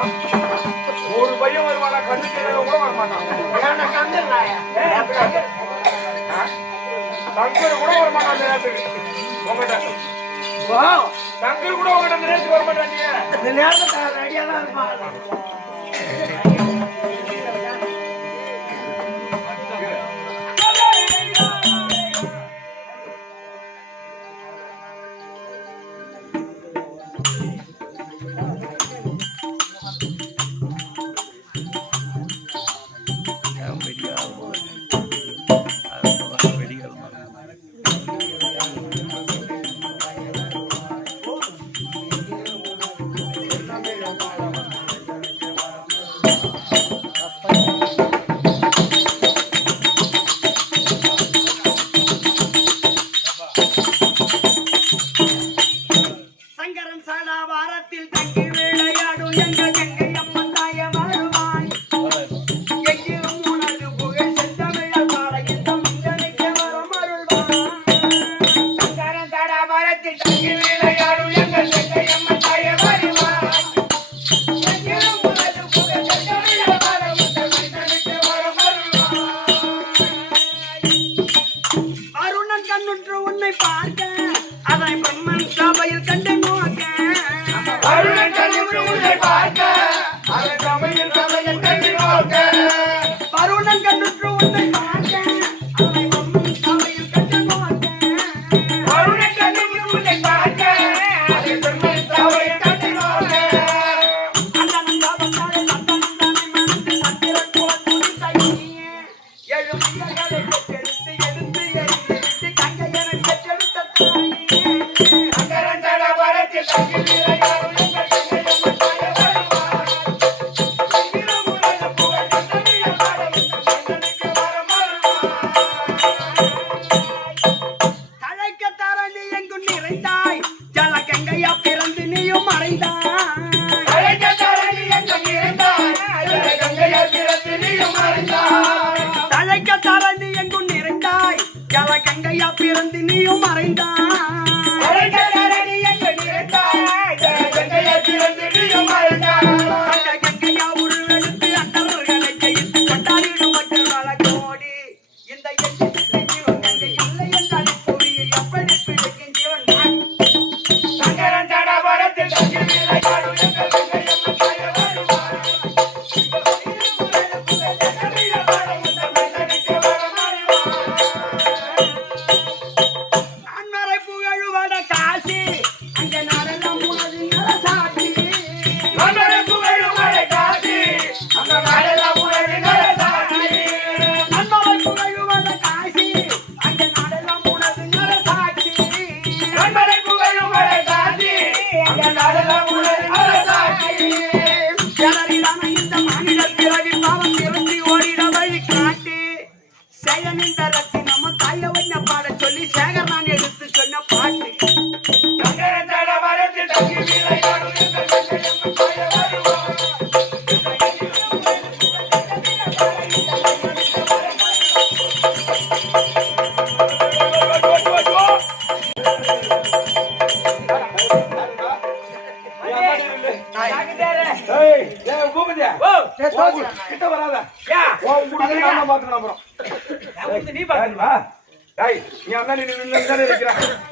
ஒரு பையன் வருவானா கண்ணு தெரியாத கூட வரமாட்டான். தங்கர் கூட வரமாட்டான் அந்த நேரத்துக்கு. உங்ககிட்ட தங்கர் கூட உங்ககிட்ட அந்த நேரத்துக்கு வரமாட்டாங்க. இந்த நேரத்துல ரெடியா தான் இருப்பான்.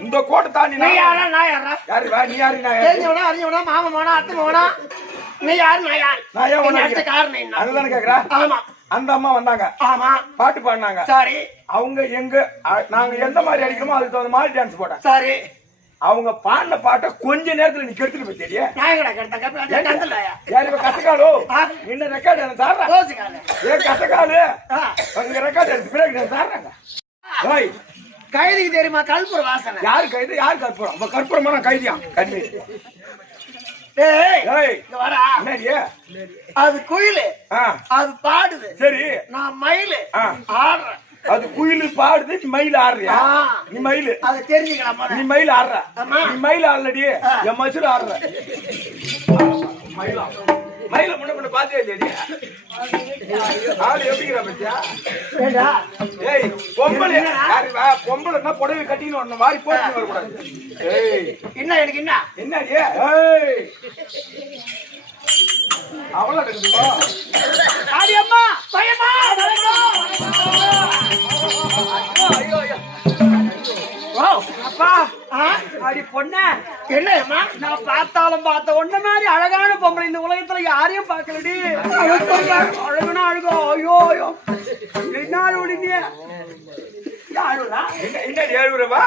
இந்த கோட்டை தாண்டி அந்த அம்மா வந்தாங்க, பாட்டு பாடினாங்க. அவங்க எங்க நாங்க எந்த மாதிரி அடிக்கிறோமோ அதுக்கு தகுந்த மாதிரி டான்ஸ் போட்டேன். சரி, அவங்க பாடின பாட்டை கொஞ்ச நேரத்துல நீ கெடுத்துட்டு போய் தெரியும். கட்டக்காலு என்ன ரெக்கார்டு சார் கட்டக்காலு உங்க ரெக்கார்டு எடுத்து பிறகு சார்றாங்க. கைதிக்கு தெரியுமா கற்பூர வாசனை? யாரு கைது யாரு கற்பூரம்? கற்பூரமான கைதியா கண்ணி அது குயிலு, அது பாடுது. சரி, நான் மயிலு ஆடுறேன். அது குயிலு பாடுது, நீ மயில் ஆடுறியா? நீ மயிலு அது தெரிஞ்சுக்கலாம். நீ மயில் ஆடுற, நீ மயில் ஆடலடி என் மசூர் ஆடுற. மயில முன்ன முன்ன பாத்தே இல்லையா? ஆளு எப்படிங்கிற பத்தியா? ஏய் பொம்பளை பொம்பளைன்னா புடவை கட்டின்னு ஒண்ணு மாதிரி போட்டு வரக்கூடாது. ஏய் என்ன எனக்கு என்ன என்னடி? ஏய் அவ்வளவு இருக்குதுவா? ஆடி அம்மா பயமா ஐயோ ஐயோ அப்பா அடி பொண்ண என்னம்மா நான் பார்த்தாலும் பார்த்த ஒண்ணு மாதிரி அழகான பொம்பளை இந்த உலகத்துல யாரையும் பார்க்கலடி அழகுனா அழுகோ ஐயோ ஐயோ என்ன ஓடினே யாருடா என்ன ஏழுவா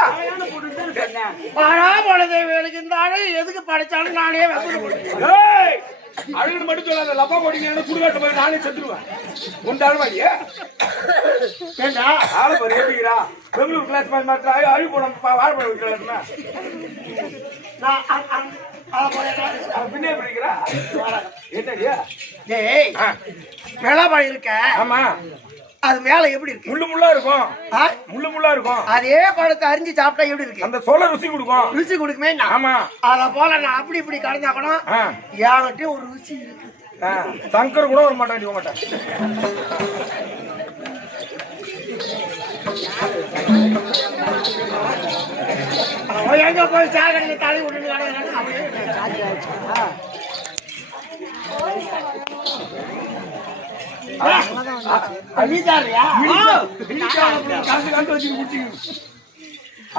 இந்த அழகு எதுக்கு படிச்சாலும் நானே அழுகு மட்டும் சொல்லாத லப்பா போட்டீங்கன்னா சுடுகாட்டு போய் நானே செத்துருவேன் உண்டாலும் ஏண்டா ஆளு பாரு எப்படிங்கிறா பெங்களூர் கிளாஸ் மாத்திர அழுகு போட வாழைப்பழம் வைக்கிறா பின்னே பிடிக்கிறா என்னடியா ஏய் வெள்ளபாடி இருக்க ஆமா அது மேல எப்படி இருக்கு முள்ளு முள்ளா இருக்கும் முள்ளு முள்ளா இருக்கும் அதே பழத்தை அரிஞ்சு சாப்பிட்டா எப்படி இருக்கு அந்த சோள ருசி கொடுக்கும் ருசி கொடுக்குமே ஆமா அத போல நான் அப்படி இப்படி கடந்தா கூட என்கிட்ட ஒரு ருசி இருக்கு சங்கர் கூட வர மாட்டான் உங்ககிட்ட எங்க போய் சாகங்க தலை விட்டு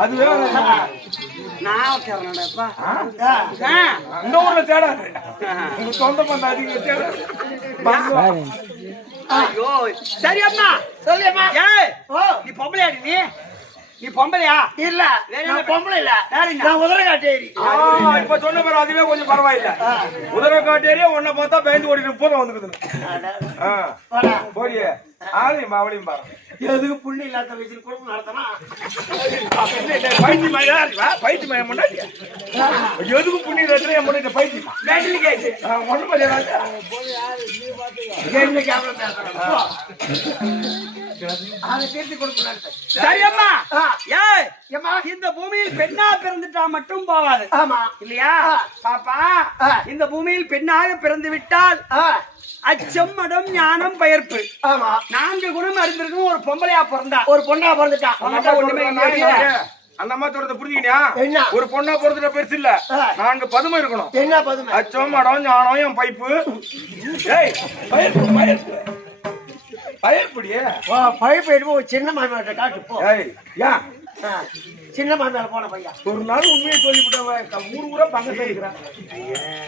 அதுவே இந்த ஊர்ல தேடாது உங்க சொந்த பந்த அதிகம் ஐயோ சரி அம்மா சொல்லியம்மா நீ பொம்பளையாடி நீ பொம்பளையா இல்ல பொம்பளை இல்ல நான் உதரகாட்டேரி இப்ப சொன்ன பேர் அதுவே கொஞ்சம் பரவாயில்ல உதரகாட்டேரியா உன்னை பார்த்தா பயந்து ஓடிட்டு போதும் வந்துக்குது போடியே ஆளையும் அவளையும் பாரு எதுக்கு புண்ணு இல்லாத வயசுல குடும்பம் நடத்தனா பைத்தி மயம் பண்ணாங்க எதுக்கு புண்ணி ரத்ன என் பண்ணிட்ட பைத்தியமா ஒண்ணு சரியம்மா இந்த பூமியில் பெண்ணா பிறந்துட்டா மட்டும் போவாது ஆமா இல்லையா பாப்பா இந்த பூமியில் பெண்ணாக பிறந்து விட்டால் அச்சம் மடம் ஞானம் பெயர்ப்பு ஆமா 4 குணம் அறிந்திருக்கும் ஒரு பொம்பளையா பிறந்தா ஒரு பொண்ணா பிறந்துட்டா அந்த அம்மா சொல்றத புரிஞ்சுக்கிட்டியா ஒரு பொண்ணா பிறந்துட்ட பெருசு இல்ல 4 பதுமை இருக்கணும் என்ன பதுமை அச்சம் மடம் ஞானம் என் பைப்பு பயப்படியே பைப்பு எடுப்போம் ஒரு சின்ன மாமியார்ட்ட காட்டு போ ஏன் சின்ன மாமியார் போன பையா ஒரு நாள் உண்மையை சொல்லிவிட்டேன் ஊர் ஊரா பக்கத்துல இருக்கிறேன்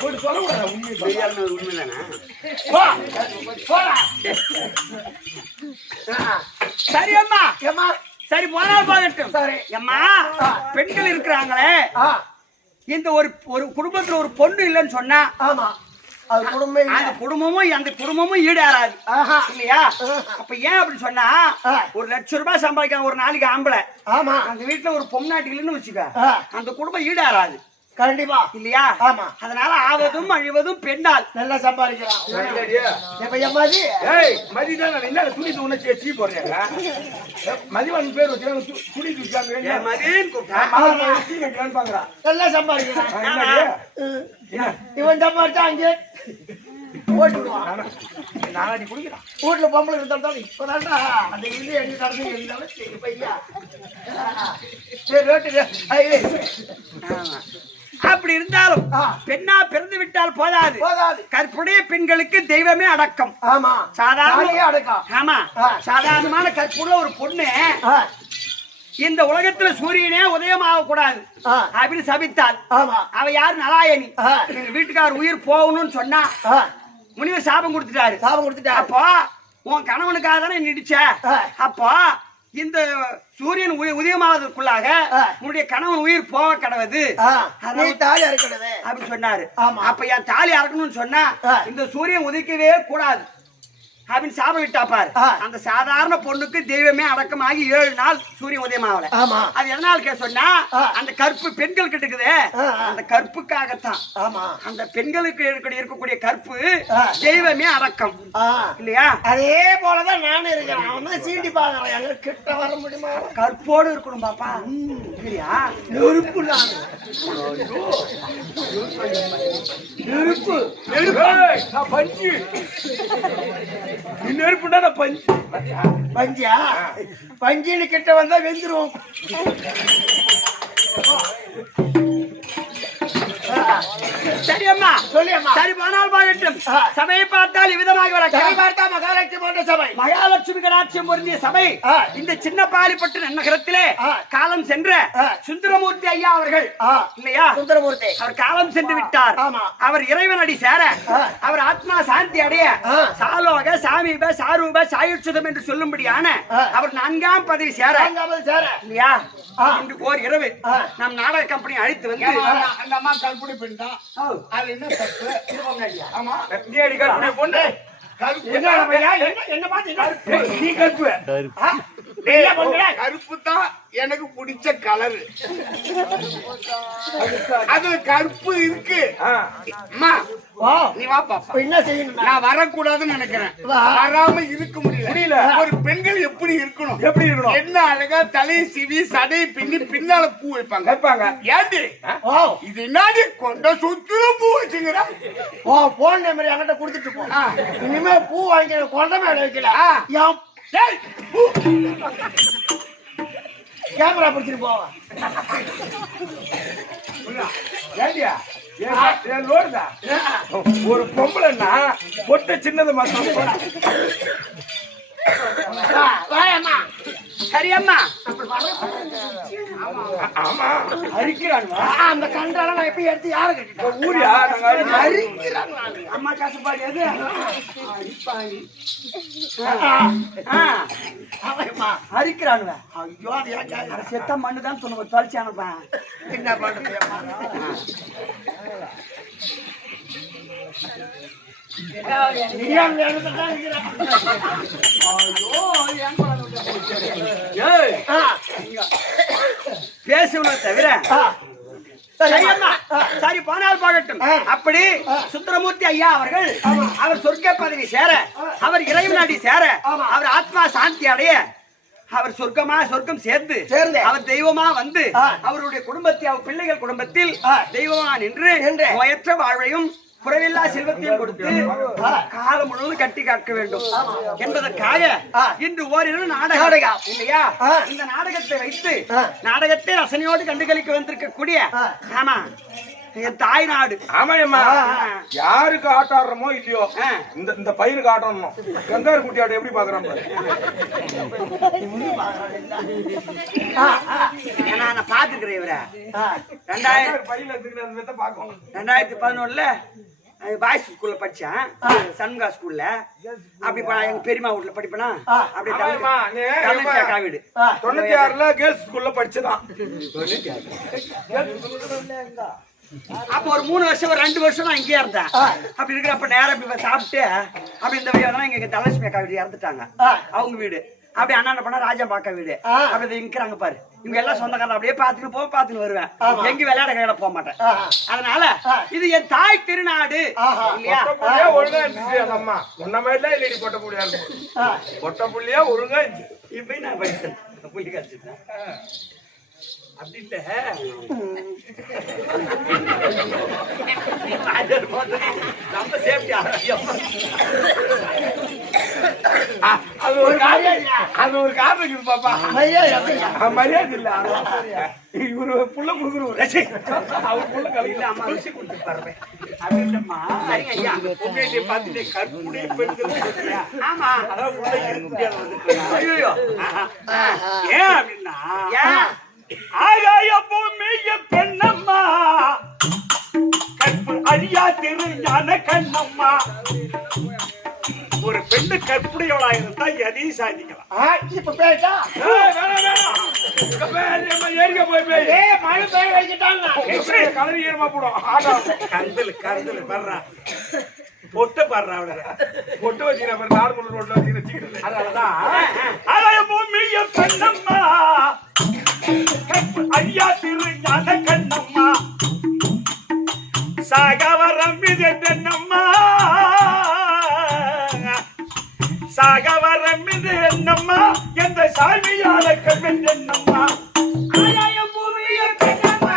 போட்டு சொல்லக்கூடாது உண்மையை உண்மைதானே சரி அம்மா ஏம்மா சரி போனால் போகட்டும் சரி அம்மா பெண்கள் இருக்கிறாங்களே இந்த ஒரு குடும்பத்துல ஒரு பொண்ணு இல்லைன்னு சொன்னா ஆமா அந்த குடும்பமும் ஈடேறாது இல்லையா அப்ப ஏன் அப்படி சொன்னா 1 லட்சம் ரூபாய் சம்பாதிக்க ஒரு நாளைக்கு ஆம்பளை ஆமா அந்த வீட்டுல ஒரு பொம்நாட்டி இல்லைன்னு வச்சுக்க அந்த குடும்பம் ஈடேறாது கண்டிப்பா இல்லையா ஆமா அதனால ஆவதும் அழிவதும் பெண்ணால் நல்லா சம்பாதிக்கலாம் துணி உணர்ச்சி சீ போடுறாங்க மதிவன் பேர் வச்சு துணி தூக்காங்க நல்லா சம்பாதிக்கிறான் இவன் சம்பாதிச்சா அங்கே போட்டுடுவான் நாளைக்கு குடிக்கிறான் வீட்டுல பொம்பளை இருந்தாலும் இப்பதான்டா அந்த இது எங்க கடந்து இருந்தாலும் பையா அப்படி இருந்தாலும் பெண்ணா பிறந்து விட்டால் போதாது கற்புடைய பெண்களுக்கு தெய்வமே அடக்கம் ஆமா சாதாரண அடக்கம் ஆமா சாதாரணமான கற்புள்ள ஒரு பொண்ணு இந்த உலகத்துல சூரியனே உதயம் ஆகக்கூடாது அப்படின்னு சபித்தாள் அவ யாரு நலாயணி எங்க வீட்டுக்காரர் உயிர் போகணும்னு சொன்னா முனிவர் சாபம் கொடுத்துட்டாரு அப்போ உன் கணவனுக்காக தானே நிடிச்ச அப்போ இந்த சூரியன் உதயமாவதற்குள்ளாக உன்னுடைய கணவன் உயிர் போக கடவுது தாலி அறுக்கிறது அப்படின்னு சொன்னாரு அப்ப என் தாலி அறுக்கணும்னு சொன்னா இந்த சூரியன் உதிக்கவே கூடாது அப்படின்னு சாபம் விட்டாப்பாரு அந்த சாதாரண பொண்ணுக்கு தெய்வமே அடக்கமாகி 7 நாள் சூரியன் உதயமாவல அது எதனால சொன்னா அந்த கற்பு பெண்கள் கிட்ட இருக்குது அந்த கற்புக்காகத்தான் அந்த பெண்களுக்கு இருக்கக்கூடிய கற்பு தெய்வமே அடக்கம் இல்லையா அதே போலதான் நானும் இருக்கிறேன் அவன் தான் சீண்டி பாக்குறேன் எங்க கிட்ட வர முடியுமா கற்போடு இருக்கணும் பாப்பா இல்லையா நெருப்பு பஞ்சு நெருப்புண்டா பஞ்சியா பஞ்சின்னு கிட்ட வந்தா வெந்துருவோம் சரி அம்மா சொல்லியம்மா. சரி போனால் போகட்டும். சபையை பார்த்தால் இவ்விதமாக வழக்கம். பார்த்தா மகாலட்சுமி போன்ற சபை. மகாலட்சுமி கடாட்சியம் பொருந்திய சபை. இந்த சின்ன பாலிப்பட்டு நகரத்திலே காலம் சென்ற சுந்தரமூர்த்தி ஐயா அவர்கள் இல்லையா? சுந்தரமூர்த்தி அவர் காலம் சென்று விட்டார். அவர் இறைவன் அடி சேர, அவர் ஆத்மா சாந்தி அடைய, சாலோக சாமீப சாரூப சாயுட்சுதம் என்று சொல்லும்படியான அவர் 4ஆம் பதவி சேர இல்லையா? இன்று ஓர் இரவு நம் நாடக கம்பெனி அழைத்து வந்து அந்த அம்மா கல்புடி பெண் தான். அது என்ன தப்பு? ஆமா நீ அடி கற்பனை பொண்ணு என்ன பார்த்து நீ கற்பு கருப்பு தான் எனக்கு பிடிச்ச கலரு. அது கருப்பு இருக்கு. அம்மா நீ வா பாப்பா. என்ன செய்யணும்? நான் வரக்கூடாதுன்னு நினைக்கிறேன். வராம இருக்க முடியல. ஒரு பெண்கள் எப்படி இருக்கணும்? எப்படி இருக்கணும்? என்ன அழகா தலையை சிவி சடையை பின்னி பின்னால பூ வைப்பாங்க. ஏண்டி இது என்னடி கொண்ட சுத்துற பூ வச்சுங்கிற? போன் நம்பர் என்கிட்ட கொடுத்துட்டு போ. இனிமே பூ வாங்கி கொண்ட மேல வைக்கல. கேமரா பிடிச்சிட்டு போவா. ஒரு பொம்பளைன்னா பொட்ட சின்னது மட்டும். சரி அம்மா ஆமா அரிக்கிறானுவா. அந்த கண்டால நான் எப்படி எடுத்து யாரை கட்டிட்டேன்? ஊரியா அம்மா காசுப்பாடு எது? அரிக்கிறானுவ. ஐயோ அது ஏன் செத்த மண்ணு தான் சொன்ன தொலைச்சானுப்பா. என்ன பண்றது? பேசுவதை தவிர சரி போனால் போகட்டும். அப்படி சுந்தரமூர்த்தி ஐயா அவர்கள் அவர் சொர்க்க பதவி சேர, அவர் இறைவன் அடி சேர, அவர் ஆத்மா சாந்தி அடைய, அவர் சொர்க்கம் சேர்ந்து அவர் தெய்வமா வந்து அவருடைய குடும்பத்தை அவர் பிள்ளைகள் குடும்பத்தில் தெய்வமா நின்று நோயற்ற வாழ்வையும் குறைவில்லா செல்வத்தையும் கொடுத்து காலம் முழுவதும் கட்டி காக்க வேண்டும் என்பதற்காக இன்று ஓரிரு நாடகம் இல்லையா? இந்த நாடகத்தை வைத்து நாடகத்தை ரசனையோடு கண்டுகளிக்க வந்திருக்கக்கூடிய ஆமா என் தாய் நாடு. ஆமாயம்மா யாருக்கு ஆட்டாடுறோமோ இல்லையோ இந்த பையனுக்கு ஆட்டணும். கங்காரு குட்டி ஆட்ட எப்படி பாக்குறான் நான் பாத்துக்கிறேன் இவரை. 2011 பாய்ஸ் ஸ்கூல்ல படிச்சேன். சண்முகா ஸ்கூல்ல. அப்படி எங்க பெரியமா வீட்டுல படிப்பேனா அப்படி வீடு 96ல கேர்ள்ஸ் ஸ்கூல்ல படிச்சதான். அப்ப ஒரு 3 வருஷம் ஒரு 2 வருஷம் நான் இங்கே இருந்தேன். அப்படி இருக்கிறப்ப நேரம் இப்ப சாப்பிட்டு அப்படி இந்த வழியா எங்க தனலட்சுமி அக்கா வீடு இறந்துட்டாங்க. அவங்க வீடு அப்படி அண்ணா பண்ணா ராஜா பாக்கா வீடு அப்படி நிக்கிறாங்க பாரு. இவங்க எல்லாம் சொந்தக்காரன் அப்படியே பாத்துட்டு வருவேன். எங்க விளையாட கையில போக மாட்டேன். அதனால இது என் தாய் திருநாடு இல்லையா? ஒழுங்கா இருந்துச்சு அந்த அம்மா. உன்ன மாதிரிலாம் இல்லடி பொட்ட புள்ளியா இருக்கும். பொட்ட புள்ளியா ஒழுங்கா இருந்துச்சு. இப்ப நான் படிச்சேன் புள்ளி கடிச்சிட்டேன். அப்படி இல்ல நம்ம சேஃப்டி. அது ஒரு காரணம் இருக்குது பாப்பா. மரியாதை இல்ல. இவரு புள்ள குடுக்குறவரு அவர் புள்ள கலையில அம்மா ருசி கொடுத்து பாருங்க. அப்படின்மா சரிங்க ஐயா. உண்மையை பார்த்துட்டு கற்புடைய பெண்கள். ஆமா அதான் உள்ள இருக்க முடியாது வந்துட்டு. ஐயோ ஏன் அப்படின்னா ஆகாய பூமிய பெண்ணம்மா கற்பு அழியா திருஞான கண்ணம்மா. ஒரு பெண்ணு கற்புடையவளா இருந்தா எதையும் சாதிக்கலாம். இப்ப பேசா ஏறிக்க போய் மழை பெய்ய வைக்கிட்டாங்க. கலரி ஏறமா போடும். கருந்தல் படுறா பொட்டு படுறா. அவளுக்கு பொட்டு வச்சுக்கிறேன். நார்மல் ரோட்ல வச்சுக்கிறேன். அதனாலதான் ஆகாய பூமிய பெண்ணம்மா ஐயா திருஞான கண்ணம்மா சாகவரம் இது என்னம்மா சாகவரம் இது என்னம்மா எந்த சாமியால கண் என்னம்மா ஆகாய பூமிய பெண்ணம்மா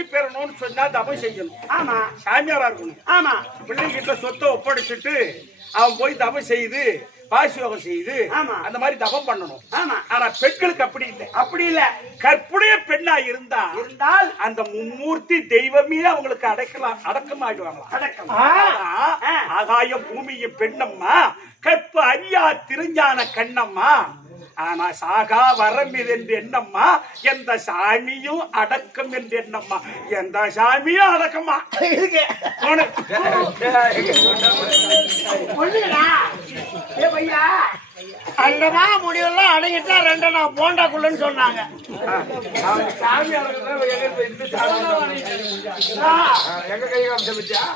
வெற்றி பெறணும்னு சொன்னா தபம் செய்யணும். ஆமா. சாமியாரா இருக்கணும். ஆமா. பிள்ளைகிட்ட சொத்தை ஒப்படைச்சிட்டு அவன் போய் தபம் செய்து பாசியோகம் செய்து அந்த மாதிரி தபம் பண்ணணும். ஆமா. ஆனா பெண்களுக்கு அப்படி இல்லை. அப்படி இல்ல. கற்புடைய பெண்ணா இருந்தால் அந்த மும்மூர்த்தி தெய்வமே அவங்களுக்கு அடக்கமாயிடுவாங்களா? அடக்கம். ஆகாயம் பூமியும் பெண்ணம்மா, கற்பு அறியா திருஞான கண்ணம்மா. ஆனா சாகா வரம் இது என்று எண்ணம்மா, எந்த சாமியும் அடக்கம் என்று எண்ணம்மா. எந்த சாமியும் அடக்கமா அந்தமா முடிவெல்லாம் அடங்கிட்டா 2 நான் போண்டாக்குள்ளன்னு சொன்னாங்க.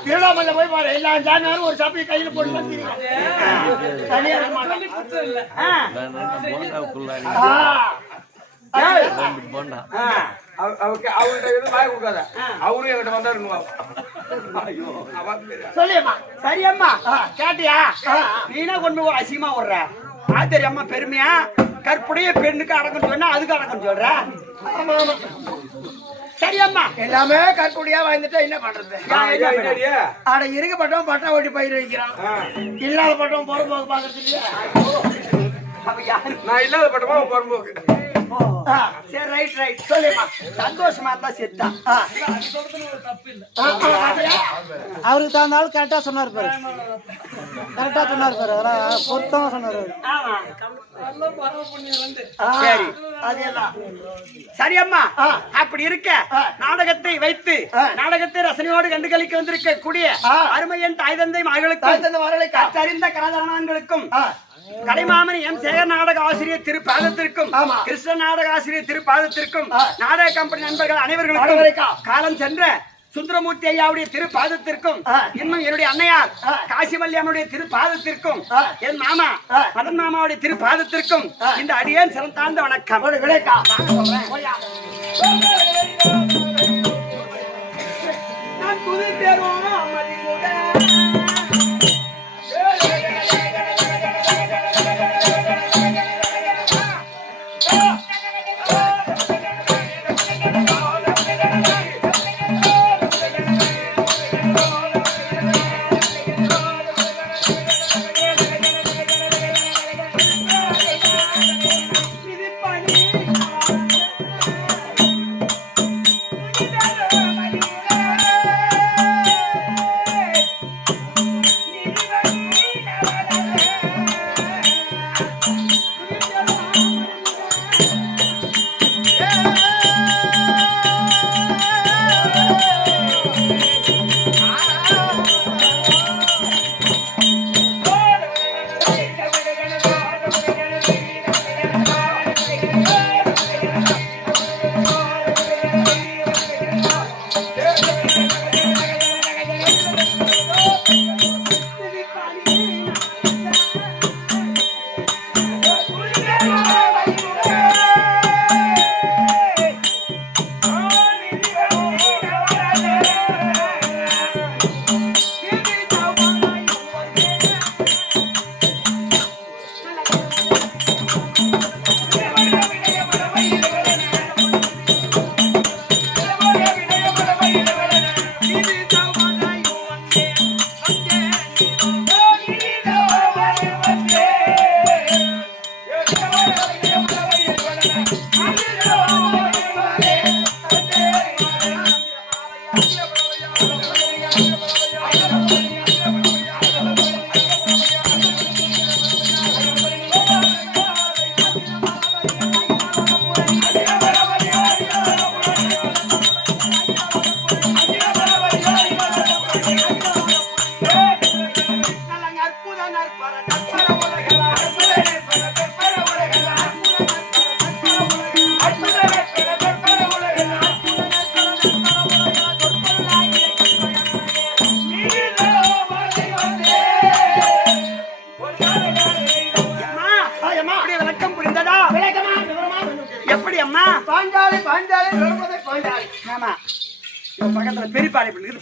திருவண்ணாமலை போய் பாரு, எல்லா சாமியாரும் ஒரு சாப்பியை கையில போட்டு அவரும் என்கிட்ட வந்தாரு. சொல்லியம்மா. சரியம்மா கேட்டியா? நீனா கொண்டு அசியமா விடுற ஆச்சரிய அம்மா பெருமையா கற்புடைய பெண்ணுக்கு அடக்கம் சொன்னா அதுக்கு அடக்கம் சொல்ற. சரியம்மா. எல்லாமே கற்புடியா வாழ்ந்துட்டா என்ன பண்றது? ஆட இருக்கப்பட்டவன் பட்டா ஓட்டி பயிர் வைக்கிறான், இல்லாத பட்டவன் பொறுப்போக்கு பாக்குறது இல்லையா? நான் இல்லாத பட்டமா பொறுப்போக்கு. சரி, ரைட் ரைட். சொல்லுமா. சந்தோஷமா இருந்தா செத்தா. அவருக்கு தகுந்தாலும் கரெக்டா சொன்னார் பாரு, கரெக்டா சொன்னார் பாரு, பொருத்தமா சொன்னாரு. சரி, சரி அம்மா. அப்படி இருக்க நாடகத்தை வைத்து நாடகத்தை ரசனையோடு கண்டுகளிக்க வந்திருக்க கூடிய அருமையன் தாய் தந்தை மகளுக்கு கற்றறிந்த கலாதாரங்களுக்கும் கலைமாமணி எம் சேகர் நாடக ஆசிரியர் திருப்பாதத்திற்கும் கிருஷ்ண நாடக ஆசிரியர் திருப்பாதத்திற்கும் நாடக கம்பெனி நண்பர்கள் அனைவர்களுக்கும் காலம் சென்ற சுந்தரமூர்த்தி ஐயாவுடைய திருப்பாதத்திற்கும் இன்னும் என்னுடைய அன்னையார் காசிவல்லி அம்மனுடைய திருப்பாதத்திற்கும் என் மாமா மதன் மாமாவுடைய திருப்பாதத்திற்கும் இந்த அடியேன் சிறந்தாழ்ந்த வணக்கம். நான் புது தேர்வோம்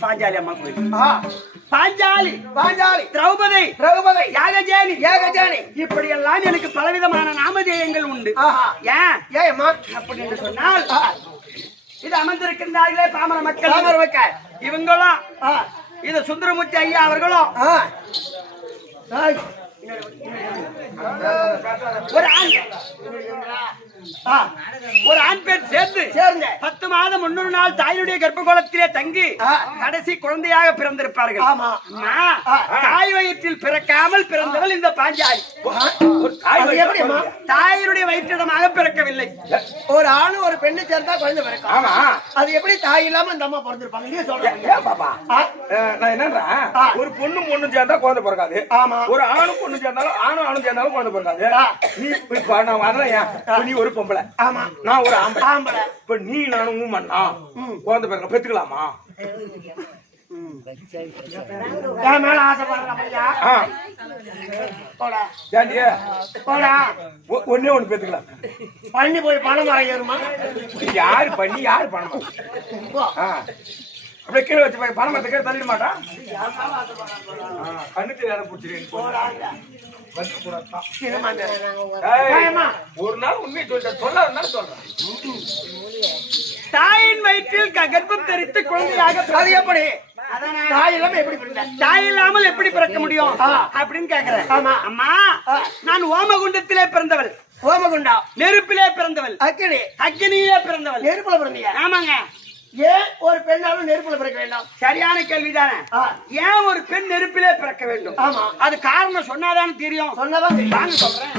பாஞ்சாலி அம்மா கோயில். பாஞ்சாலி பாஞ்சாலி திரௌபதி திரௌபதி யாகஜேனி யாகஜேனி இப்படி எல்லாம் எனக்கு பலவிதமான நாமதேயங்கள் உண்டு. ஏன் ஏன் அப்படின்னு சொன்னால் இது அமர்ந்திருக்கின்றார்களே பாமர மக்கள் இவங்களும் இது சுந்தரமூர்த்தி ஐயா அவர்களும் ஒரு ஆண் பெண் சேர்ந்து 10 மாதம் 300 நாள் தாயினுடைய கர்ப்பகோளத்திலே தங்கி கடைசி குழந்தையாக பிறந்திருப்பார்கள். தாய் வயிற்றில் பிறக்காமல் பிறந்தவள் இந்த பாஞ்சாலி. தாயினுடைய வயிற்றிடமாக பிறக்கவில்லை. ஒரு ஆணு ஒரு பெண்ணு சேர்ந்தா குழந்தை பிறக்கும். அது எப்படி தாய் இல்லாம இந்த அம்மா பிறந்திருப்பாங்க? நீ நான் என்னன்றா, ஒரு பொண்ணும் பொண்ணும் சேர்ந்தா குழந்தை பிறக்காது. ஒரு ஆணும் பொண்ணு சேர்ந்தாலும் ஆணும் சேர்ந்தாலும் குழந்தை பிறக்காது. நீ ஒரு பொம்பளை, நான் ஒரு ஆம்பளை. இப்ப நீ நானும் மண்ணா குழந்தை பிறக்க பெத்துக்கலாமா? மேல ஆசைப்படுறா ஒன்னே ஒண்ணு பெத்துக்கலாம். பண்ணி போய் பணம் வர ஏறுமா? யாரு பண்ணி யாரு பணம்? அப்படியே கீழே வச்சு பணம் மரத்தை கீழே தள்ளிட மாட்டான். கண்ணு தெரியாத பிடிச்சிருக்கேன். ஒரு நாள் உண்மையை சொல்லாத சொல்றேன். தாயின் வயிற்றில் கர்ப்பம் தரித்து குழந்தையாக எப்படி தாய் இல்லாம எப்படி தாய் இல்லாமல் எப்படி பிறக்க முடியும் அப்படின்னு கேக்குறேன். அம்மா, நான் ஓமகுண்டத்திலே பிறந்தவள். ஓமகுண்டா நெருப்பிலே பிறந்தவள். அக்கினியிலே பிறந்தவள். நெருப்புல பிறந்தீங்க? ஆமாங்க. ஏன் ஒரு பெண்ணாலும் நெருப்புல பிறக்க வேண்டாம்? சரியான கேள்விதானே. ஏன் ஒரு பெண் நெருப்பிலே பிறக்க வேண்டும்? ஆமா, அது காரணம் சொன்னாதான் தெரியும். சொன்னாதான் தெரியும். வாங்க சொல்றேன்.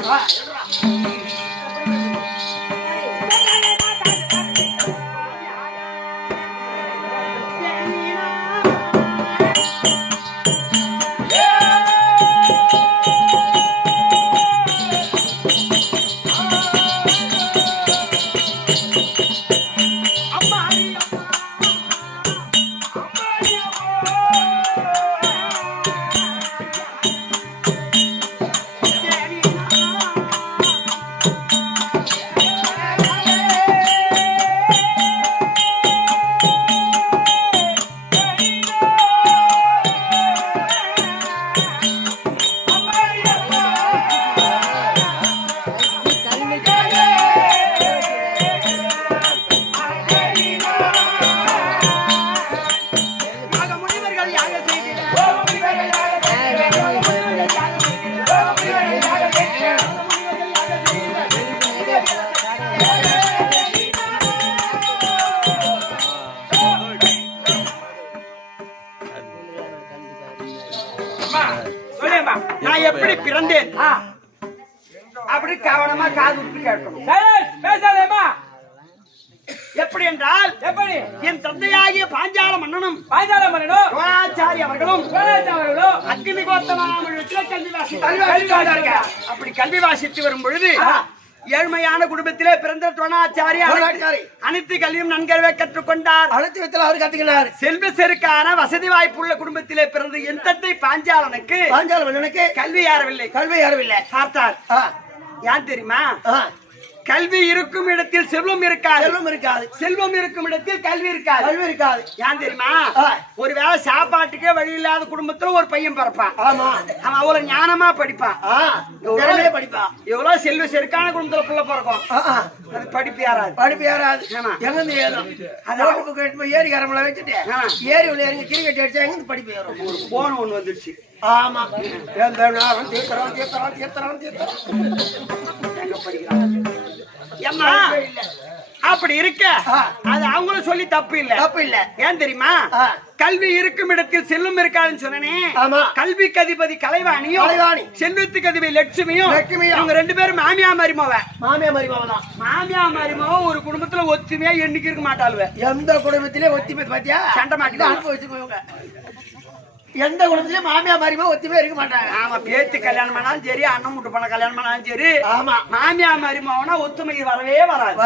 நான் எப்படி பிறந்தேன் அப்படி கவனமா காது விட்டு கேட்கணும். எப்படி என்றால், எப்படி என் தந்தையாகிய பாஞ்சால மன்னனும் துரோணாச்சாரி அவர்களும் அக்னி கோத்தமானவர்களிடத்தில் கல்வி வாசித்தார்கள். அப்படி கல்வி வாசித்து வரும் பொழுது ஏழ்மையான குடும்பத்திலே பிறந்த துரோணாச்சாரி அனைத்து கல்வியும் நன்கவே கற்றுக்கொண்டார். அனைத்து விதத்தில் அவர் கத்துக்கினார். செல்வ செருக்கான வசதி வாய்ப்புள்ள குடும்பத்திலே பிறந்த என் தந்தை பாஞ்சாலனுக்கு கல்வி ஏறவில்லை. பார்த்தார். ஏன் தெரியுமா? கல்வி இருக்கும் இடத்தில் செல்வம் இருக்காது. செல்வம் இருக்கும் இடத்தில் கல்வி இருக்காது. ஏன் தெரியுமா? ஒருவேளை சாப்பாட்டுக்கே வழி இல்லாத குடும்பத்துல ஒரு பையன் பிறப்பான். அவன் அவ்வளவு ஞானமா படிப்பான். எவ்வளவு செல்வ செருக்கான குடும்பத்துல புள்ள பிறக்கும். படிப்பு யாராது. ஏரி கரம்பல வச்சுட்டு ஏரி உள்ள இறங்கி கிரிக்கெட் அடிச்சா எங்க படிப்பு ஏறும்? ஒரு போன் ஒண்ணு வந்துருச்சு. ஆமா, எந்த நேரம் தீர்த்தறான். எங்க படிக்கிறான்? அப்படி இருக்க அது அவங்களும் சொல்லி தப்பு இல்ல. ஏன் தெரியுமா? கல்வி இருக்கும் இடத்தில் செல்வம் இருக்காதுன்னு சொன்னேன். கல்விக்கு அதிபதி கலைவாணியும் செல்வத்துக்கு அதிபதி லட்சுமியும் அவங்க 2 பேரும் மாமியா மருமவ ஒரு குடும்பத்துல ஒத்துமையா எண்ணிக்கை இருக்க மாட்டாளுவ. எந்த குடும்பத்திலே ஒத்துமை பாத்தியா? சண்டை மாட்டி அனுபவிச்சுக்கோங்க. எந்த குடும்பத்திலயும் மாமியா மருமக ஒத்துமையா இருக்க மாட்டாங்க. ஆமா, பேத்து கல்யாணம் பண்ணாலும் சரி, அண்ணன் முட்டு பண்ண கல்யாணம் பண்ணாலும் சரி, ஆமா, மாமியா மருமகனா ஒத்துமை வரவே வராது.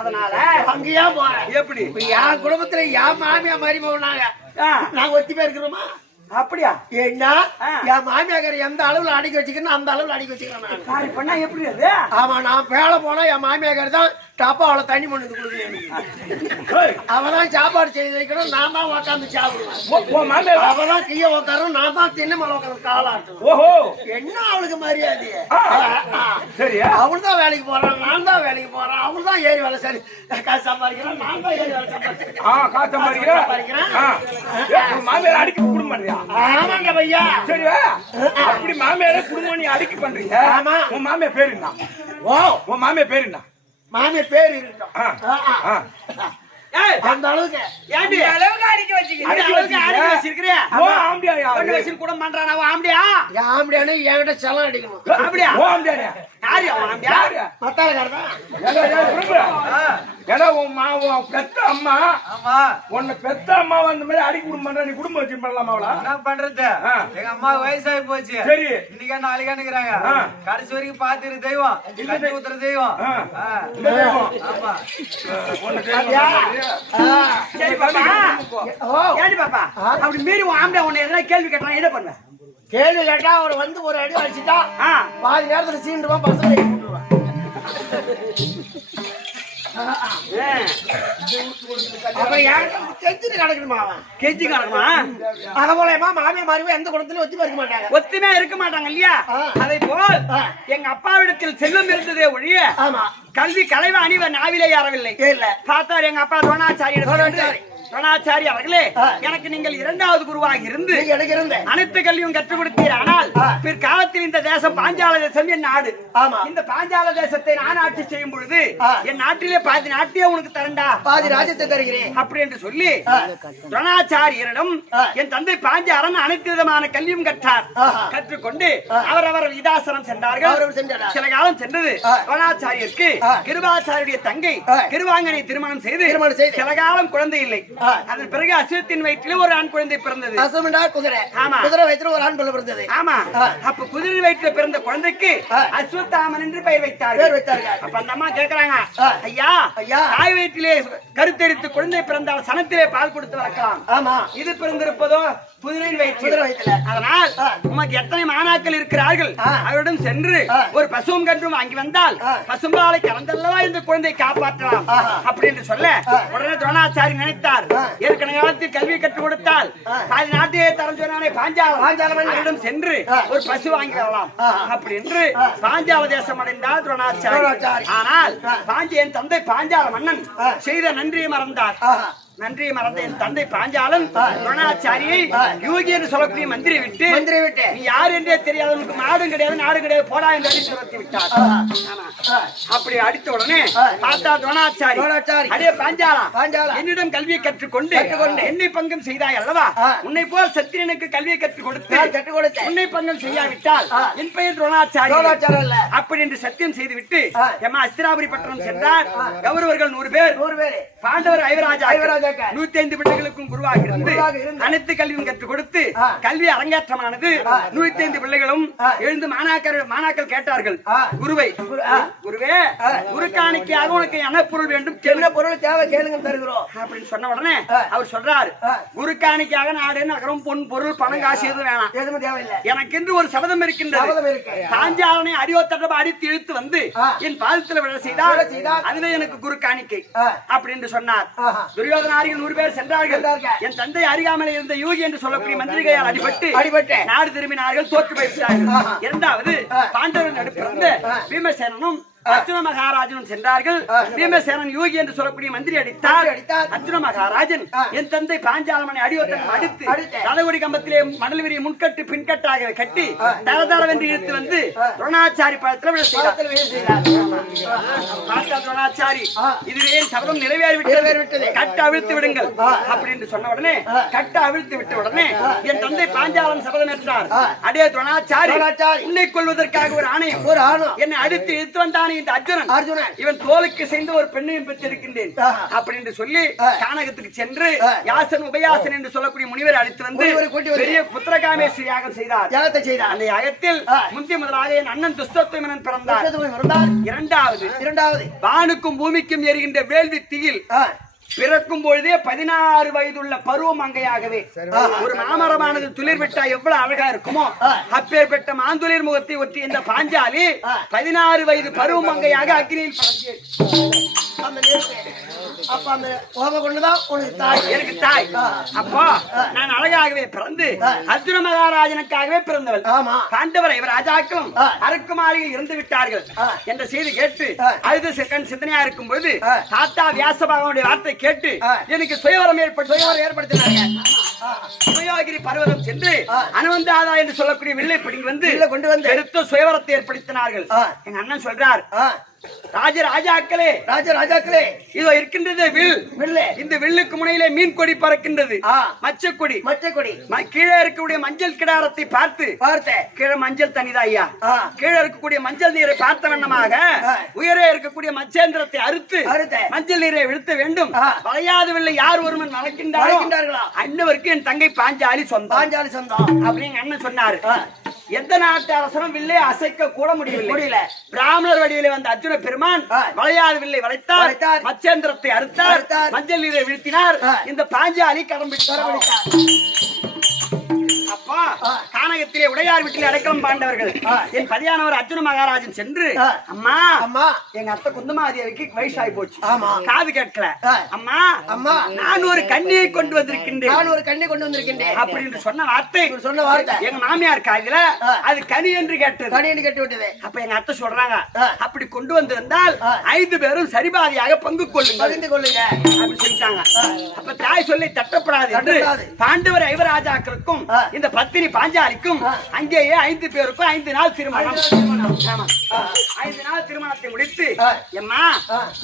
அதனால அங்கேயா போறேன். எப்படி என் குடும்பத்துல என் மாமியா மருமகனாங்க நாங்க ஒத்துமையா இருக்கிறோமா? அப்படியா? என்ன என் மாமியார் எந்த அளவுல அடக்கி வச்சுக்கணும் அந்த அளவுல அடக்கி வச்சுக்கிறேன் காரி பண்ணா எப்படி அது? ஆமா நான் வேலை போனா என் மாமியார் தான் டப்பா அவளை தண்ணி மண்ணு கொடுக்கணும். அவதான் சாப்பாடு செய்து வைக்கணும், நான் தான் உட்காந்து சாப்பிடுவேன். அவதான் கீழே உட்காரும், நான் தான் திண்ணை மேல உட்காந்து காலாட்டுவேன். ஓஹோ, என்ன அவளுக்கு மரியாதை? சரியா? அவள் தான் வேலைக்கு போறான், நான் தான் வேலைக்கு போறேன். அவள் தான் ஏறி வேலை சரி காசு சம்பாதிக்கிறேன், நான் தான் ஏறி வேலை சம்பாதிக்கிறேன். மாமியார் அடிக்க குடும்பம் பண்றியா? ஆமாங்க பையா. சரியா? அப்படி மாமியார குடும்பம் நீ அடிக்க பண்றீங்க. ஆமா. உன் மாமியார் பேரு என்ன? ஓ, உன் மாமியார் பேரு என்ன? மாமியார் பேர் இருக்கட்டும். அந்த அளவுக்கு ஏண்டி அளவுக்கு அடிக்க வச்சிருக்கிறியா? ஓ ஆம்பியா கொண்டு வச்சு கூட பண்றானா? ஆம்பியா என் ஆம்படியானு என்கிட்ட செல்லம் அடிக்கணும். அப்படியா? ஓ ஆம்பியா யாரு ஆம்பியா? மத்தாளக்காரதான். ஏன்னா உன் பெத்த அம்மா உன்னை பெத்த அம்மா அந்த மாதிரி அடிக்க குடும்பம் பண்ற, நீ குடும்பம் வச்சு பண்ணலாமா? அவளா என்ன பண்றது? எங்க அம்மா வயசாகி போச்சு. சரி, இன்னைக்கு நாளைக்கானுக்குறாங்க. கடைசி வரைக்கும் பாத்துரு தெய்வம், கஞ்சி ஊத்துற தெய்வம். இந்த தெய்வம். ஆமா. சரி பாப்பா. ஏண்டி பாப்பா அப்படி மீறி உன் ஆம்பியா உன்னை எதனா கேள்வி கேட்டான் என்ன பண்ணுவேன்? கேள்வி கேட்டா அவர் வந்து ஒரு அடி அடிச்சுட்டா பாதி நேரத்துல சீண்டுவான், பசங்க கூட்டுருவான். அப்ப கெஞ்சிட்டு கிடக்கணுமா? அவன் கெஞ்சி கிடக்குமா? அத போலமா மாமியா மாறிவே எந்த குணத்திலும் ஒத்தி பார்க்க மாட்டாங்க. ஒத்துமே இருக்க மாட்டாங்க இல்லையா? அதை போல் எங்க அப்பாவிடத்தில் செல்வம் இருந்ததே ஒழிய ஆமா, கல்வி கலைவாணி நாவிலே யாரவில்லை. இல்ல பார்த்தார் எங்க அப்பா துரோணாச்சாரி அவர்களே, எனக்கு நீங்கள் இரண்டாவது குருவாக இருந்து எனக்கு இருந்தேன் அனைத்து கல்வியும் கற்றுக் கொடுத்தீர். ஆனால் பிற்காலத்தில் இந்த தேசம் பாஞ்சால தேசம் என் நாடு. ஆமா, இந்த பாஞ்சால தேசத்தை நான் ஆட்சி செய்யும் பொழுது என் நாட்டிலே பாதி நாட்டையே உனக்கு தரண்டா, பாதி ராஜ்யத்தை தருகிறேன் அப்படி என்று சொல்லி துரோணாச்சாரியரிடம் என் தந்தை பாஞ்சாலன் அனைத்து விதமான கல்வியும் கற்றார். கற்றுக்கொண்டு அவரவர் விதாசனம் சென்றார்கள். சில காலம் சென்றது. துரோணாச்சாரியருக்கு கிருபாச்சாரியுடைய தங்கை கிருவாங்கனை திருமணம் செய்து சில காலம் குழந்தை இல்லை. அதன் பிறகு அஸ்வத்தின் வயிற்றில் ஒரு ஆண் குழந்தை பிறந்தது. குதிரை. ஆமா, குதிரை வயிற்றில் ஒரு ஆண் பிள்ளை பிறந்தது. ஆமா, அப்ப குதிரை வயிற்றில் பிறந்த குழந்தைக்கு அஸ்வத்தாமன் என்று பெயர் வைத்தார்கள். அப்ப அந்த அம்மா கேக்குறாங்க, ஐயா தாய் வயிற்றிலே கருத்தரித்து குழந்தை பிறந்தால் சனத்திலே பால் கொடுத்து வளர்க்கலாம். ஆமா, இது பிறந்திருப்பதோ குதிரையின் வயிற்றில். அதனால் உமக்கு எத்தனை மாணாக்கள் இருக்கிறார்கள், அவரிடம் சென்று ஒரு பசுவும் கன்றும் வாங்கி வந்தால் பசும்பாலை கலந்தல்லவா இந்த குழந்தை காப்பாற்றலாம் அப்படி என்று சொல்ல உடனே துரோணாச்சாரி நினைத்தார், ஏற்கனவே காலத்தில் கல்வி கற்றுக் கொடுத்தால் பாதி நாட்டையே தரம் சொன்னானே பாஞ்சாலம் சென்று ஒரு பசு வாங்கி வரலாம் அப்படி என்று பாஞ்சால தேசம் அடைந்தார் துரோணாச்சாரி. ஆனால் என் தந்தை பாஞ்சால மன்னன் செய்த நன்றியை மறந்தார். நன்றியை மறந்த என் தந்தை பாஞ்சாலன் துரோணாச்சாரியை யூகி என்று சொல்லக்கூடிய மந்திரி விட்டு நீ யார் என்றே தெரியாது, உனக்கு மாடும் கிடையாது நாடு கிடையாது, போடா என்று அடித்து துரத்தி விட்டார். அப்படி அடித்த உடனே பார்த்தா துரோணாச்சாரி, அடே பாஞ்சாலா, என்னிடம் கல்வியை கற்றுக்கொண்டு என்னை பங்கம் செய்தாய் அல்லவா, உன்னை போல் சத்திரியனுக்கு கல்வியை கற்றுக் கொடுத்து உன்னை பங்கம் செய்யாவிட்டால் என் பெயர் துரோணாச்சாரி அப்படி என்று சத்தியம் செய்து விட்டு அஸ்திராபுரி பட்டணம் சென்றார். கௌரவர்கள் 100 பேர், பாண்டவர் 5 105 பிள்ளைகளுக்கும் குருவாக இருந்து அனைத்து கல்வியும் கற்றுக் கொடுத்து கல்வி அரங்கேற்றமானது. 105 பிள்ளைகளும் எழுந்து மாணாக்கள் கேட்டார்கள், குருவே குரு காணிக்கையாக உனக்கு என்ன பொருள் வேண்டும், என்ன பொருள் தேவை கேளுங்க தருகிறோம் அப்படின்னு சொன்ன உடனே அவர் சொல்றாரு, குரு காணிக்கையாக நாடு நகரம் பொன் பொருள் பணம் காசு எதுவும் வேணாம், எதுவும் தேவையில்லை, எனக்கு என்று ஒரு சபதம் இருக்கின்றது. பாஞ்சாலனை அடியோத்தடம் அடித்து இழுத்து வந்து என் பாதத்தில் விழ செய்தால் அதுவே எனக்கு குரு காணிக்கை அப்படி என்று சொன்னார். துரியோதன 100 பேர் சென்றார்கள். என் தந்தை அறியாமலே இருந்த யூகி என்று சொல்லக்கூடிய மந்திரிகையால் அடிபட்டு நாடு திரும்பினார்கள், தோற்று போய்விட்டார்கள். இரண்டாவது பாண்டவர் நடுப்பிறந்த பீமசேனனும் அர்ஜுன மகாராஜனும் சென்றார்கள். பீமசேனன் யூகி என்று சொல்லக்கூடிய மந்திரி அடித்தார். அர்ஜுன மகாராஜன் என் தந்தை பாஞ்சாலமனை அடியோத்தம் அடித்து தலைகுடி கம்பத்திலே மடல் விரியை முன்கட்டு பின்கட்டாக கட்டி தரதரவென்று இழுத்து வந்து துரோணாச்சாரி பழத்தில் விழ செய்தார். துரோணாச்சாரி இதுவே சபதம் நிறைவேறிவிட்டது, கட்டு அவிழ்த்து விடுங்கள் அப்படி என்று சொன்ன உடனே கட்டு அவிழ்த்து விட்ட உடனே என் தந்தை பாஞ்சாலன் சபதம் ஏற்றார். அடே துரோணாச்சாரி, உன்னை கொள்வதற்காக ஒரு ஆணையம் என்னை அடித்து இழுத்து வந்தான் இந்த அர்ஜுனன், இவன் தோலுக்கு செய்த ஒரு பெண்ணையும் பெற்றிருக்கின்றேன் அப்படி என்று சொல்லி கானகத்துக்கு சென்று யாசன் உபயாசன் என்று சொல்லக்கூடிய முனிவரை அழைத்து வந்து பெரிய புத்திரகாமேஸ்வரி யாகம் செய்தார். அந்த யாகத்தில் முந்தி முதலாக என் அண்ணன் துஷ்டத்வமனன் பிறந்தார். இரண்டாவது வானுக்கும் பூமிக்கும் எரிகின்ற வேள்வி தீயில் பிறக்கும் பொழுதே 16 வயதுள்ள பருவ மங்கையாகவே ஒரு மாமரமானது துளிர் விட்டா எவ்வளவு அழகா இருக்குமோ அப்பேற்பட்ட மாந்துளிர் முகத்தை ஒட்டி இந்த பாஞ்சாலி 16 வயது பருவ மங்கையாக அக்னியில் அப்ப அந்த கோப கொண்டுதான் உனக்கு தாய், எனக்கு தாய். அப்போ நான் அழகாகவே பிறந்து அர்ஜுன மகாராஜனுக்காகவே பிறந்தவள். ஆமா. பாண்டவர் இவர் ராஜாக்களும் அரக்குமாரியில் இருந்து விட்டார்கள் என்ற செய்தி கேட்டு அழுது சிந்தனையா இருக்கும் பொழுது தாத்தா வியாச பகவானுடைய வார்த்தை கேட்டு எனக்கு சுயவரம் ஏற்படுத்தினாங்க. சுயோகிரி பர்வதம் சென்று அனுவந்தாதா என்று சொல்லக்கூடிய வில்லை பிடிங்கி வந்து கொண்டு வந்து எடுத்து சுயவரத்தை ஏற்படுத்தினார்கள். எங்க அண்ணன் சொல்றார், ராஜாக்களே இதோ இருக்கின்றது வில். இந்த வில்லுக்கு முனையிலே மீன் கொடி பறக்கின்றது, மச்சக்கொடி. கீழே இருக்கக்கூடிய மஞ்சள் கிடாரத்தை பார்த்து கீழே மஞ்சள் தனிதா ஐயா, கீழே இருக்கக்கூடிய மஞ்சள் நீரை பார்த்த வண்ணமாக உயரே இருக்கக்கூடிய மச்சேந்திரத்தை அறுத்து மஞ்சள் நீரை விழுத்த வேண்டும். வளையாது வில்லை யார் ஒருவன் வளர்க்கின்றார்களா அன்னவருக்கு என் தங்கை பாஞ்சாலி சொந்தம் அப்படின்னு அண்ணன் சொன்னாரு. எந்த நாட்டு அரசரும் வில்லை அசைக்க கூட முடியல. பிராமணர் வடிவிலே வந்த அர்ஜுன பெருமான் வளையாது வில்லை வளைத்தார், மச்சேந்திரத்தை அறுத்தார், மஞ்சள் நீரை வீழ்த்தினார். இந்த பாஞ்சாலி கடம்பிட்டார். அப்பா கானகத்திலே உடையார் வீட்டில் அடைக்கலம் பாண்டவர்கள் என் பதியானவர் அர்ஜுன மகாராஜன் சென்று, அம்மா எங்க அத்தை குந்தமாதேவிக்கு வயசாகி போச்சு, காது கேட்கல, அம்மா நான் ஒரு கண்ணியை கொண்டு வந்திருக்கின்றேன் அப்படின்னு சொன்ன வார்த்தை எங்க மாமியார் காதுல அது கனி என்று கேட்டது. அப்ப எங்க அத்தை சொல்றாங்க, அப்படி கொண்டு வந்திருந்தால் 5 பேரும் சரிபாதியாக பங்கு கொள்ளுங்க அப்படின்னு சொல்லிட்டாங்க. அப்ப தாய் சொல்லி தட்டப்படாது என்று பாண்டவர் ஐவராஜாக்களுக்கும் இந்த பத்தினி பாஞ்சாலிக்கும் அங்கேயே 5 பேருக்கும் 5 நாள் திருமணம். 5 நாள் திருமணத்தை முடித்து எம்மா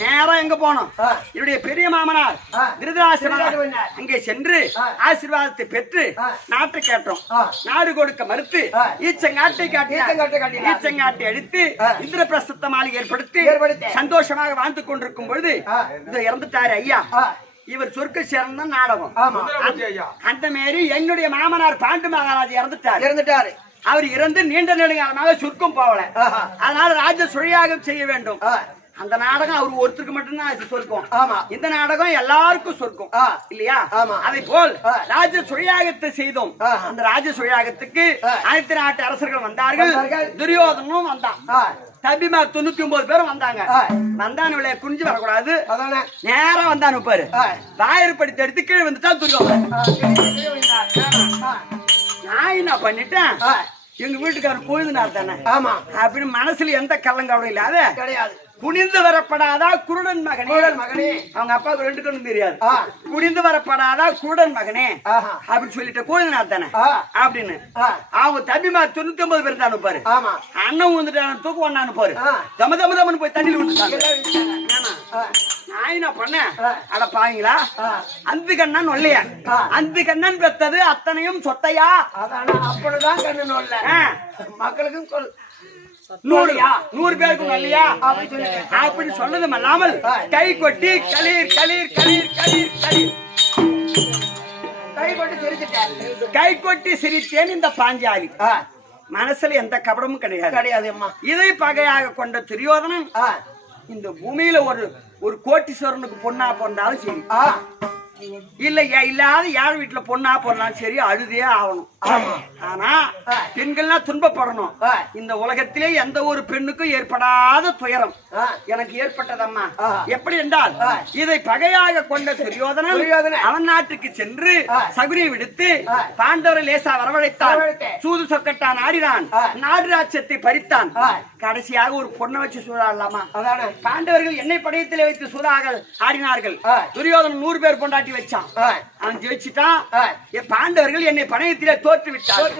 நேரம் எங்க போனோம், என்னுடைய பெரிய மாமனார் திருதராஷ்டிரன் அங்கே சென்று ஆசீர்வாதத்தை பெற்று நாட்டை கேட்டோம். நாடு கொடுக்க மறுத்து ஈச்சங்காட்டை ஈச்சங்காட்டை அடித்து இந்திரபிரஸ்த மாளிகை ஏற்படுத்தி சந்தோஷமாக வாழ்ந்து கொண்டிருக்கும் பொழுது இது இறந்துட்டாரு ஐயா. இவர் சொர்க்க சேர்ந்த நாடகம். அந்த மாரி என்னுடைய மாமனார் பாண்டு மகாராஜ் இறந்துட்டாரு. அவர் இறந்து நீண்ட நெடுங்காலமாக சொர்க்கம் போகல. அதனால ராஜ சுழியாகம் செய்ய வேண்டும். அந்த நாடகம் அவர் ஒருத்தருக்கு மட்டும்தான் சொர்க்கம். இந்த நாடகம் எல்லாருக்கும் சொர்க்கம் இல்லையா? அதை போல் ராஜ சுழியாகத்தை செய்தோம். அந்த ராஜ சுழியாகத்துக்கு அனைத்து நாட்டு அரசர்கள் வந்தார்கள். துரியோதனும் வந்தான். தபிமா 99 பேரும் வந்தாங்க. வந்தான விளைய குனிஞ்சு வரக்கூடாது, நேரா வந்தானு பாரு, ராயர்படி எடுத்து கீழே வந்துட்டா துரியோதனன். நான் என்ன பண்ணிட்டேன், எங்க வீட்டுக்காரர் கொழுந்தினார் தானே அப்படின்னு மனசுல எந்த கள்ளங்கவடம் இல்லாத கிடையாது. குனிந்து வரப்படாதா குருடன் மகனே, அவங்க அப்பாவுக்கு 2 கண்ணும் தெரியாது. குனிந்து வரப்படாதா குருடன் மகனே அப்படின்னு சொல்லிட்டு கோயில்நாத் தானே அப்படின்னு அவங்க தம்பிமா 99 பேர் தான் பாரு. அண்ணன் வந்துட்டு தூக்கு ஒண்ணான்னு பாரு, தமன்னு போய் தண்ணியில் விட்டுட்டாங்க. நான் என்ன பண்ணேன், அட பாவீங்களா, அந்த கண்ணன் நொல்லையா, அந்த கண்ணன் பெத்தது அத்தனையும் சொத்தையா, அப்படிதான் கண்ணன் நொல்ல மக்களுக்கும் 100 பேருக்கும் நல்லையா அப்படி சொன்னதும் அல்லாமல் கை கொட்டி களீர் களீர் களீர் களீர் களீர் கை கொட்டி சிரித்தேன். இந்த பாஞ்சாலி மனசுல எந்த கபடமும் கிடையாது. இதை பகையாக கொண்ட துரியோதனன் இந்த பூமியில ஒரு கோட்டீஸ்வரனுக்கு பொண்ணா பிறந்தாலும் சரி, இல்லாத யார் வீட்டுல பொண்ணா போடலாம் சரி, அழுதே ஆகணும். ஆனா பெண்கள்லாம் துன்பப்படணும். இந்த உலகத்திலே எந்த ஒரு பெண்ணுக்கும் ஏற்படாத துயரம் எனக்கு ஏற்பட்டதம்மா. எப்படி என்றால் இதை பகையாக கொண்ட துரியோதனன் அவன் நாட்டுக்கு சென்று சகுனியை விடுத்து பாண்டவரை லேசா வரவழைத்தான். சூது சொக்கட்டான் ஆடினான், நாடு ராஜ்யத்தை பறித்தான். கடைசியாக ஒரு பொண்ணை வச்சு சூதாடலாமா? பாண்டவர்கள் எண்ணெய் படையத்திலே வைத்து சூதாக ஆடினார்கள். துரியோதனன் 100 பேர் பொண்டாட்டி வச்சான், அவன் ஜெயிச்சுட்டான். பாண்டவர்கள் என்னை பணையத்திலே தோற்று விட்டார்கள்.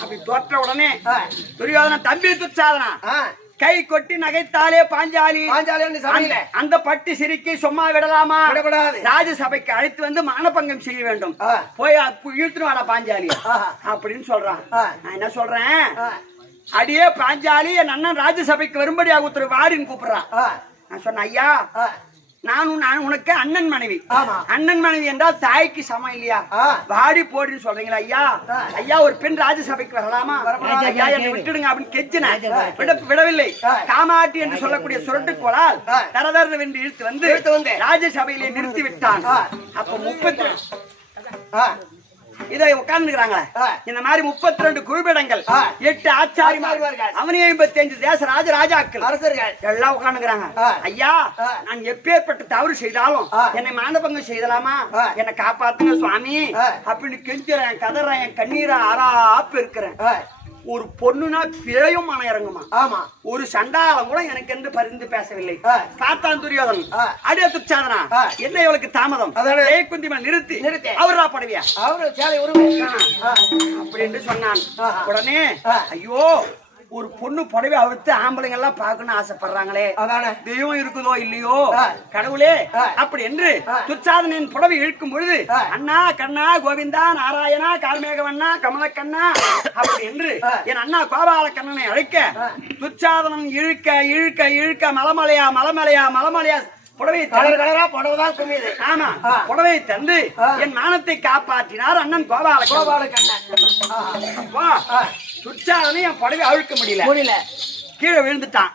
அப்படி தோற்ற உடனே துரியோதனன் தம்பி துச்சாதனா கை கொட்டி நகைத்தாலே பாஞ்சாலி அந்த பட்டி சிரிக்கை சும்மா விடலாமா? ராஜசபைக்கு அழைத்து வந்து மானபங்கம் செய்ய வேண்டும். போய் இழுத்துட்டு வாடா பாஞ்சாலி அப்படின்னு சொல்றான். நான் என்ன சொல்றேன், அடியே பாஞ்சாலி என் அண்ணன் ராஜசபைக்கு வரும்படியாக ஒருத்தர் வாடின்னு கூப்பிடுறான். நான் சொன்ன, ஐயா நான் உனக்கு அண்ணன் மனைவி. ஆமா. அண்ணன் மனைவி என்றால் தாய்க்கு சமம் இல்லையா? வாடி போடின்னு சொல்றீங்களா ஐயா? ஐயா ஒரு பெண் ராஜ்யசபைக்கு வரலாமா? ஐயா என்னை விட்டுடுங்க அப்படின்னு கெஞ்சினேன். விடவில்லை. காமாட்டி என்று சொல்லக்கூடிய சுரட்டுக்கோளால் தரதர வென்று இழுத்து வந்து ராஜ்யசபையிலே நிறுத்தி விட்டான். அப்ப 32 இதை உட்கார்ந்துக்கிறாங்களே இந்த மாதிரி 32 குருபிடங்கள் 8 ஆச்சாரிமார்கள் அவனே 55 தேச ராஜாக்கள் அரசர்கள் எல்லாம் உட்கார்ந்துக்கிறாங்க. ஐயா நான் எப்பேற்பட்ட தவறு செய்தாலும் என்னை மானபங்கம் செய்யலாமா? என்னை காப்பாத்துங்க சுவாமி அப்படின்னு கெஞ்சுறேன், கதறேன், என் கண்ணீரை ஆறாப்பு இருக்கிறேன். ஒரு பொண்ணுனா பேயும் மன இறங்குமா? ஆமா. ஒரு சண்டாளம் கூட எனக்கு என்று பரிந்து பேசவில்லை. பார்த்தான் துரியோதனன். அடிய துச்சாதனா என்ன இவளுக்கு தாமதம்? குந்திமன் நிறுத்தி அவரா படவியா அவரு அப்படின்னு சொன்னான். உடனே ஐயோ ஒரு பொண்ணு புடவை அவிழ்த்து ஆம்பளைங்க எல்லாம் பார்க்கணும்னு ஆசைப்படுறாங்களே, அதான தெய்வம் இருக்குதோ இல்லையோ கடவுளே அப்படி என்று துச்சாதனின் புடவை இழுக்கும் பொழுது அண்ணா கண்ணா கோவிந்தா நாராயணா கார்மேகவண்ணா கமலக்கண்ணா அப்படி என்று என் அண்ணா கோபால கண்ணனை அழைக்க துச்சாதனன் இழுக்க இழுக்க இழுக்க மலமலையா மலமலையா மலமலையா புடவை புடவைதான் குமியது. ஆமா புடவை தந்து என் மானத்தை காப்பாற்றினார் அண்ணன் கோபால கண்ணன். துச்சாதனை என் புடவை அழுக்க முடியல, கீழே விழுந்துட்டான்.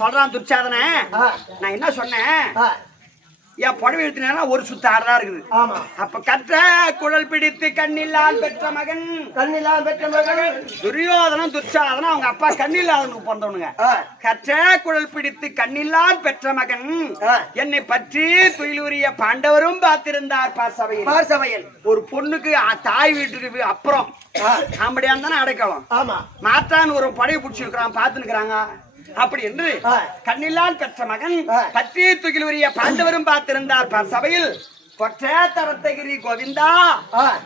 சொல்றான் துச்சாதன, நான் என்ன சொன்னேன்? என் புடவை இழுத்தினா ஒரு சுத்த ஆறதா இருக்குது. அப்ப கற்ற குழல் பிடித்து கண்ணில்லால் பெற்ற மகன் துரியோதனன் துச்சாதனம் அவங்க அப்பா கண்ணில்லாதனுக்கு பிறந்தவனுங்க. கற்ற குழல் பிடித்து கண்ணில்லால் பெற்ற மகன் என்னை பற்றி துயிலுரிய பாண்டவரும் பார்த்திருந்தார் பார்சபையில். ஒரு பொண்ணுக்கு தாய் வீட்டுக்கு அப்புறம் அப்படியா தானே அடைக்கலாம். மாத்தான் ஒரு படையை பிடிச்சிருக்கிறான் பார்த்துக்கிறாங்க. அப்படி என்று கண்ணில்லால் பெற்ற மகன் பற்றி துகிலுரிய பாண்டவரும் பார்த்திருந்தார் சபையில். கொற்றத்தரத்தகிரி கோவிந்தா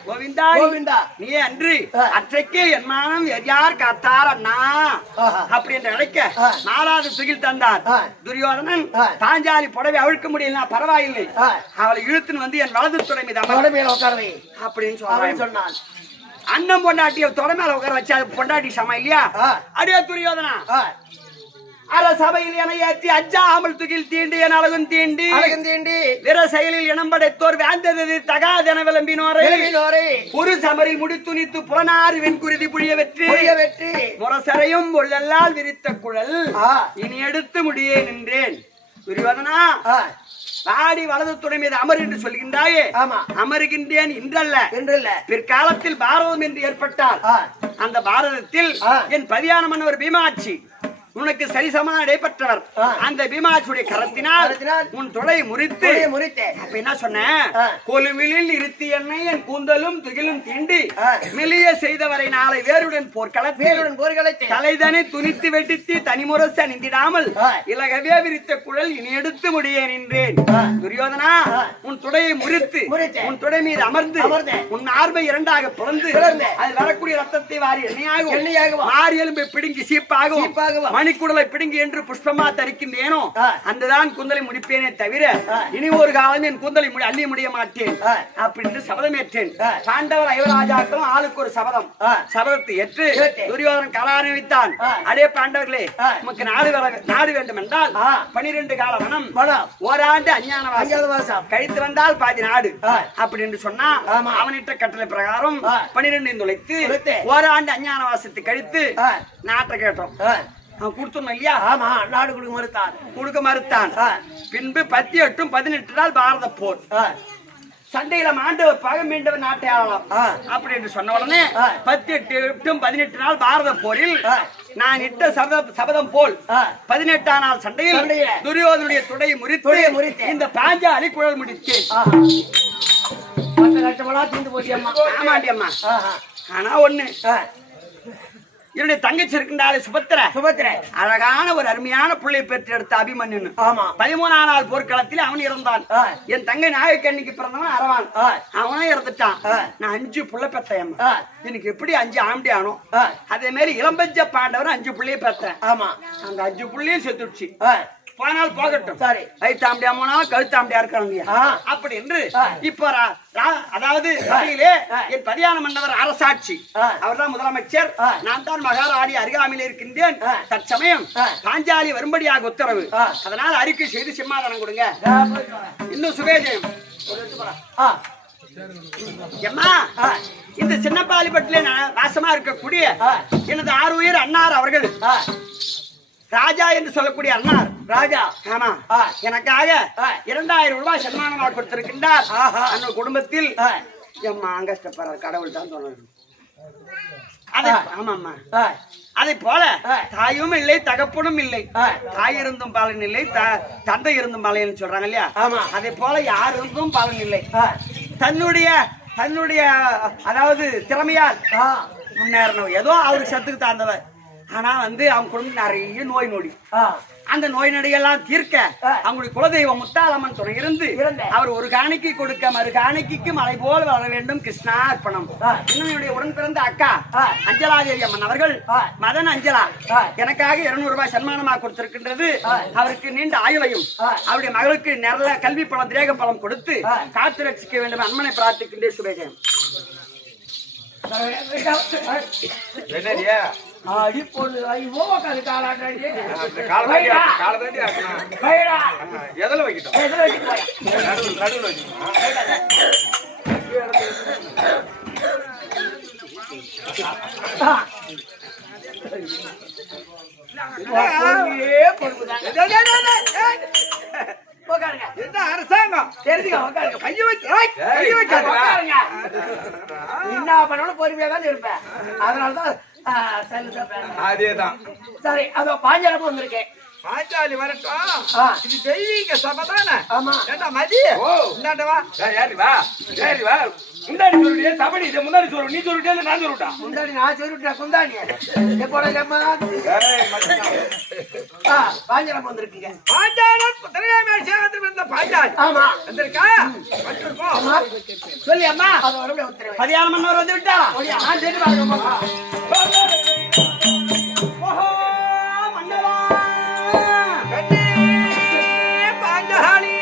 கோவிந்தா கோவிந்தா நீ அன்று அற்றைக்கு என் மானம் யார் காத்தார் அண்ணா அப்படி என்று அழைக்க 4வது துகில் தந்தார் துரியோதனன். பாஞ்சாலி புடவை அவிழ்க்க முடியல, பரவாயில்லை, அவளை இழுத்துன்னு வந்து என் வலது துறை மீது உட்காரவை அப்படின்னு சொன்னான். அண்ணன் பொண்டாட்டிய தொலை மேல உட்கார வச்சா பொண்டாட்டி சம இல்லையா? அடியே துரியோதனா அரசபையில் என ஏற்றி அஞ்சாமல் துகில் தீண்டி என் அழகும் தீண்டி பிற செயலில் இனம் படைத்தோர் வேந்தது தகாதென விளம்பினோரை ஒரு சமரில் முடித்துணித்து புலனாறு வெண்குருதி புழிய வெற்றி முரசரையும் பொள்ளல்லால் விரித்த குழல் இனி எடுத்து முடியே நின்றேன். துரியோதனா வாடி வலது துணை மீது அமர் என்று சொல்கின்றாயே, அமருகின்றேன் இன்றல்ல பிற்காலத்தில் பாரதம் என்று ஏற்பட்டால் அந்த பாரதத்தில் என் பதியான மன்னர் பீமாட்சி உனக்கு சரிசமான இடைப்பட்டவர். அந்த பீமாட்சியுடைய கரத்தினால் உன் தொடை முறித்து அப்ப என்ன சொன்ன? கொலுவிலில் இருத்தி என்னை என் கூந்தலும் துகிலும் தீண்டி மெலிய செய்தவரை நாளை வேருடன் போர்க்களத்தில் தலைதனை துணித்து வெட்டித்து தனிமுரசு அணிந்திடாமல் இலகவே விரித்த குழல் இனி எடுத்து முடிய நின்றேன். துரியோதனா உன் துடையை முறித்து உன் துடை மீது அமர்ந்து உன் ஆர்வை 2ஆக பிளந்து அதில் வரக்கூடிய ரத்தத்தை வாரி எண்ணெயாகவும் மாறி எலும்பை பிடுங்கி சீப்பாகவும் மணிக்குடலை பிடுங்கி என்று புஷ்பமா தரிக்கின்றேனோ அந்ததான் கூந்தலை முடிப்பேனே தவிர இனி ஒரு காலம் என் கூந்தலை அள்ளி முடிய மாட்டேன் அப்படின்னு சபதமேற்றேன். பாண்டவர் 5 ராஜாக்களும் ஆளுக்கு ஒரு சபதத்தை ஏற்று துரியோதனன் கலானை வைத்தான். அதே பாண்டவர்களே நமக்கு நாடு வேண்டும் என்றால் 12 கால வனம், ஓராண்டு அஞ்ஞான வாசம் கழித்து வந்தால் பாதி நாடு அப்படின்னு சொன்னா அவனிட்ட கட்டளை பிரகாரம் 12 துளைத்து ஓராண்டு அஞ்ஞான வாசத்தை கழித்து நாட்டை கேட்டோம். கொடுத்தோம் இல்லையா? ஆமா, நாடு கொடுக்க மறுத்தான். பின்பு 18 18 நாள் பாரத போர் சண்டையில மாண்டவர் பகை மீண்டவர் நாட்டை ஆளலாம் அப்படி என்று சொன்ன உடனே 18 18 நாள் பாரத போரில் நான் இட்ட சபதம் போல் 18ஆம் நாள் சண்டையில் துரியோதனுடைய துடையை முறித்து இந்த பாஞ்சாலி குழல் முடித்தேன். ஆமாண்டி அம்மா. ஆனா ஒண்ணு, என்னுடைய தங்கச்சி இருக்கின்றாலே சுபத்திர அழகான ஒரு அருமையான பிள்ளை பெற்று எடுத்த அபிமன்யு. 13ஆம் நாள் போர்க்களத்தில் அவன் இறந்தான். என் தங்கை நாயக்கண்ணிக்கு பிறந்தவன் அரவான், அவனும் இறந்துட்டான். நான் 5 புள்ள பெற்றேன். எனக்கு எப்படி 5 ஆம்படி ஆனோ அதே மாதிரி இளம்பஞ்ச பாண்டவர் 5 பிள்ளைய பெற்றேன். ஆமா, அந்த 5 பிள்ளையும் செத்துடுச்சு. போனால் போகட்டும். சரி. கைத்தாம்படியா போனா கழுத்தாம்படியா இருக்காங்க அப்படி என்று இப்போ அதாவது சபையிலே என் பதியான மன்னவர் அரசாட்சி அவர்தான் முதலமைச்சர். நான் தான் மகாராணி அருகாமையில் இருக்கின்றேன். தற்சமயம் பாஞ்சாலி வரும்படியாக உத்தரவு. அதனால் அறிக்கை செய்து சிம்மாதனம் கொடுங்க. இன்னும் சுபேஜயம் எம்மா இந்த சின்னப்பாலிப்பட்டிலே வாசமா இருக்கக்கூடிய எனது ஆறுயிர் அன்னார் அவர்கள் ராஜா என்று சொல்லக்கூடிய அன்னார் ராஜா ஆமா எனக்காக 2000 ரூபாய் சன்மானமாக கொடுத்திருக்கின்றார். அந்த குடும்பத்தில் எம்மா கஷ்டப்படுற கடவுள் தான் சொல்லணும். ஆமாம்மா அதை போல தாயும் இல்லை தகப்பனும் இல்லை. தாய் இருந்தும் பலன் இல்லை, தந்தை இருந்தும் பலன் சொல்றாங்க இல்லையா? அதை போல யார் இருந்தும் பலன் இல்லை. தன்னுடைய அதாவது திறமையால் முன்னேறணும். ஏதோ அவருக்கு சத்துக்கு தாழ்ந்தவர். ஆனா அவங்க குடும்பம் நிறைய நோய் நொடி. அந்த நோய் நொடியெல்லாம் தீர்க்க அவங்களுடைய குலதெய்வம் முத்தாலம்மன் துணை இருந்து அவர் ஒரு காணிக்கை கொடுக்க மறு காணிக்கைக்கு மலை போல் வர வேண்டும். கிருஷ்ணா அர்ப்பணம். இன்னும் என்னுடைய உடன் பிறந்த அக்கா அஞ்சலாதேவி அம்மன் அவர்கள் மதன் அஞ்சலா எனக்காக 200 ரூபாய் சன்மானமாக கொடுத்திருக்கின்றது. அவருக்கு நீண்ட ஆயுளையும் அவருடைய மகளுக்கு நல்ல கல்வி பலம் திரேக பலம் கொடுத்து காத்து ரட்சிக்க வேண்டும். அம்மனை பிரார்த்திக்கின்றே சுபேஜயம். அடி பொண்ணு ஐயோ காலாண்டாடி எதில் வைக்கிட்டோம் நடுவில் வைக்கணும். என்ன அரசாங்கம் தெரிஞ்சுக்க என்ன பண்ணாலும் பொறுமையா தான் இருப்பேன். அதனாலதான் அதேதான். சரி அதோ பாஞ்சாலம் வந்திருக்கேன். பாஞ்சாலி வரட்டும். இது தெய்வீக சபை தானே? ஆமா. ஏண்டா மதி இந்தாண்டவா ஏறி வா ஏறி வா. முன்னாடி சொல்லிட்டே சபடி இதை முன்னாடி சொல்லு. நீ சொல்லிட்டே நான் சொல்லிட்டா முன்னாடி நான் சொல்லிட்டேன். குந்தாணி எப்போட பாஞ்சாலம் வந்திருக்கீங்க. பாஞ்சாலம் பாஞ்சாலி ஆமா வந்திருக்கா சொல்லி அம்மா அதை வரக்கூடிய உத்தரவு பதியான மன்னர் வந்து விட்டாரா? நான் சொல்லி பாருங்க. பாஞ்சாலி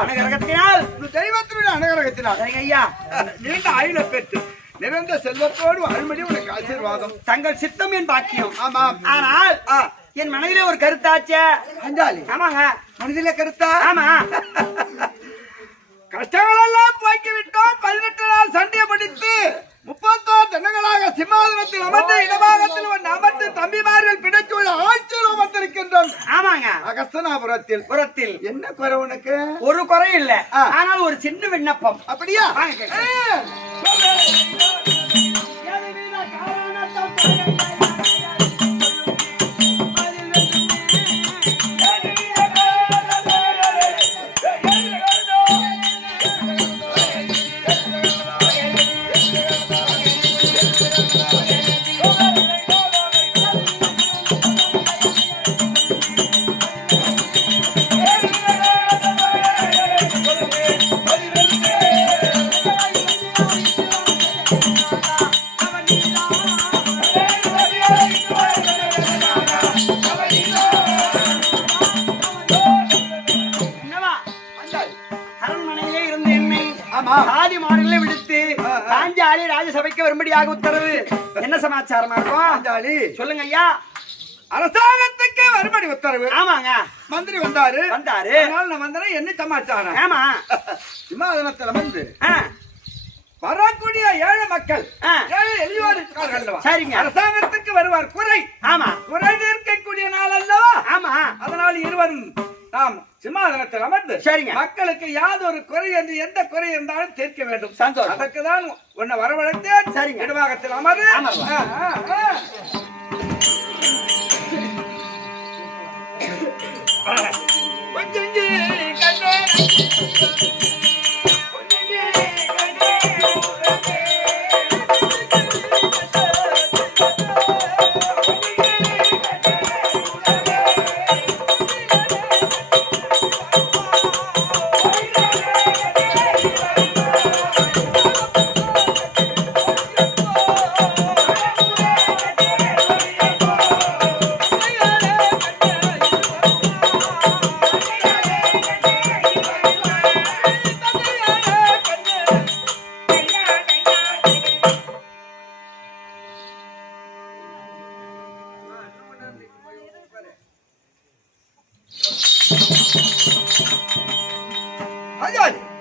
அனுகிரகத்தினால் தெய்வத்தினுடைய அனுகிரகத்தினால் ஐயா நீண்ட ஆயுள பெற்று நிறைந்த செல்வத்தோடு அருள்மணி உனக்கு ஆசீர்வாதம். தங்கள் சித்தம் என் பாக்கியம். ஆமாம். ஆனால் என் மனதிலே ஒரு கருத்தாச்சே. அஞ்சாலி ஆமாங்க மனதிலே கருத்தா? ஆமா. கஷ்டங்கள் எல்லாம் போக்கி விட்டோம். 18 நாள் சண்டையை படித்து 31 தினங்களாக சிம்மாசனத்தில் அமர்ந்து இடமாகத்தில் அமர்ந்து தம்பிமார்கள் பிடித்துள்ள ஆட்சியில் அமர்ந்திருக்கின்றோம். ஆமாங்க. அகஸ்தனாபுரத்தில் புறத்தில் என்ன குறை உனக்கு? ஒரு குறை இல்ல, ஆனால் ஒரு சின்ன விண்ணப்பம். அப்படியா? வாங்க கேட்கிறேன். அரண்மனையிலே இருந்த என்னை சாதி மாடுகளை விடுத்து பாஞ்சாலி ராஜசபைக்கு வரும்படியாக உத்தரவு. என்ன சமாச்சாரமா இருக்கும்? சொல்லுங்க ஐயா. அரசாங்கத்துக்கு வரும்படி உத்தரவு. ஆமாங்க, மந்திரி வந்தாரு. அதனால நான் வந்தேன். என்ன சமாச்சாரம்? ஆமா, சிம்மாசனத்துல வந்து வரக்கூடிய ஏழை மக்கள், ஏழை எளியோர் இருக்கார்கள் அல்லவா? சரிங்க. அரசாங்கத்துக்கு வருவார் குறை. ஆமா, குறை தீர்க்கக்கூடிய நாள் அல்லவா? ஆமா. அதனால் இருவரும் நாம் சிம்மாசனத்தில் அமர்ந்து சரிங்க மக்களுக்கு யாதொரு குறை என்று எந்த குறை இருந்தாலும் தீர்க்க வேண்டும். சந்தோஷம். அதற்குதான் உன்னை வரவழைத்தேன். சரிங்க. நிர்வாகத்தில் அமர்ந்து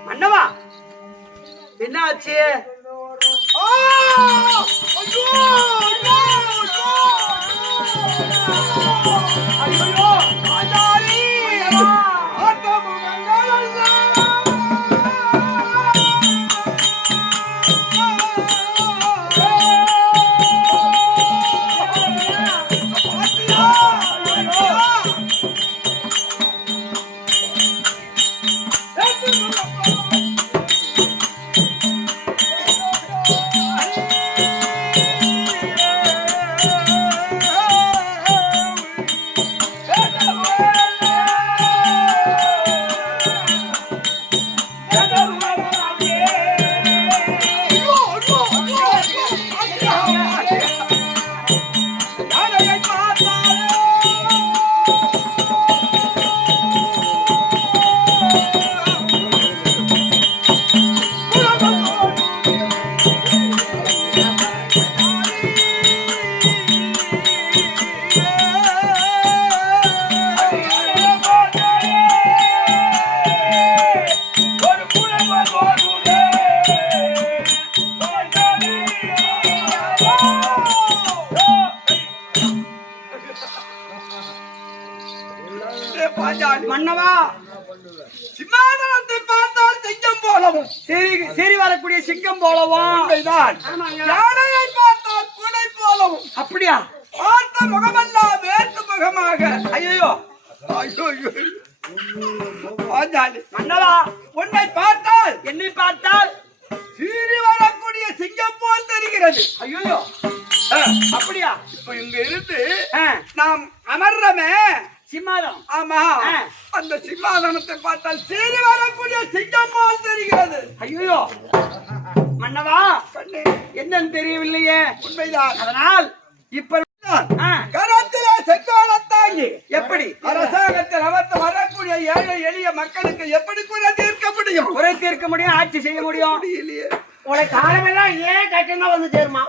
மன்னவா, என்னாச்சு? மன்னவா, சிம்மாசனத்தை பார்த்தால் சிங்கம் போலவும், சீறி வரக்கூடிய சிங்கம் போலவும், யானையை பார்த்தால் பூனை போலவும். அப்படியா? பார்த்த முகமெல்லாம் வேற்று முகமாக. ஐயோ, மன்னவா, உன்னை பார்த்தால், என்னை பார்த்தால் சீறி வரக்கூடிய சிங்கம் போல் தெரிகிறது. ஐயோ, அப்படியா? இப்ப இங்க இருந்து நாம் அமர்றமே சிம்மாதனம். ஆமா, அந்த சிம்மாதனத்தை பார்த்தால் சீறி வரக்கூடிய சிங்கம் போல் தெரிகிறது. ஐயோ மன்னவா, என்னன்னு தெரியவில்லையே. உண்மைதான். அதனால் இப்ப கரத்திலே செங்கோலத்தாங்கி எப்படி அரசாங்கத்தில் அமர்ந்து வரக்கூடிய ஏழை எளிய மக்களுக்கு எப்படி குறை தீர்க்க முடியும்? குறை தீர்க்க முடியும், ஆட்சி செய்ய முடியும். உனக்கு காலமெல்லாம் ஏன் கட்டணம் வந்து சேருமா?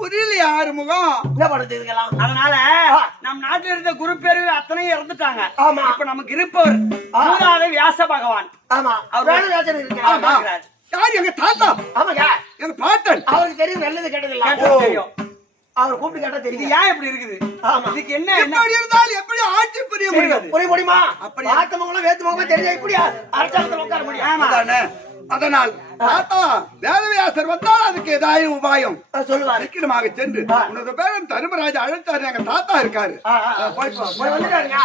புரியலையா ஆறுமுகம்? என்ன பண்ணுறது இதுக்கெல்லாம்? அதனால நம் நாட்டில் இருந்த குரு பேரு அத்தனையும் இறந்துட்டாங்க. ஆமா. இப்ப நமக்கு இருப்பவர் மூணாவது வியாச பகவான். ஆமா, அவர் யார்? எங்க தாத்தா. ஆமாங்க, எங்க பாட்டன். அவருக்கு தெரியும் நல்லது கெட்டது தெரியும். அவர் கூப்பிட்டு கேட்டா இது தெரியும். ஏன் இப்படி இருக்குது? ஆமா. இதுக்கு என்ன எப்படி இருந்தாலும் எப்படி ஆட்சி புரிய முடியும்? புரிய முடியுமா? அப்படி ஆத்தமங்கலம் வேத்துமங்கலம் தெரிஞ்சா இப்படி அரசாங்கத்தில் உட்கார முடியும். ஆமா. அதானே? அதனால் தாத்தா வேதவியாசர் வந்தால் அதுக்கு ஏதாவது உபாயம் சொல்லுவாரு. சீக்கிரமாக சென்று உனது பேரன் தர்மராஜா அழைத்தாரு, எங்க தாத்தா இருக்காரு. போய் வந்துட்டாருங்க.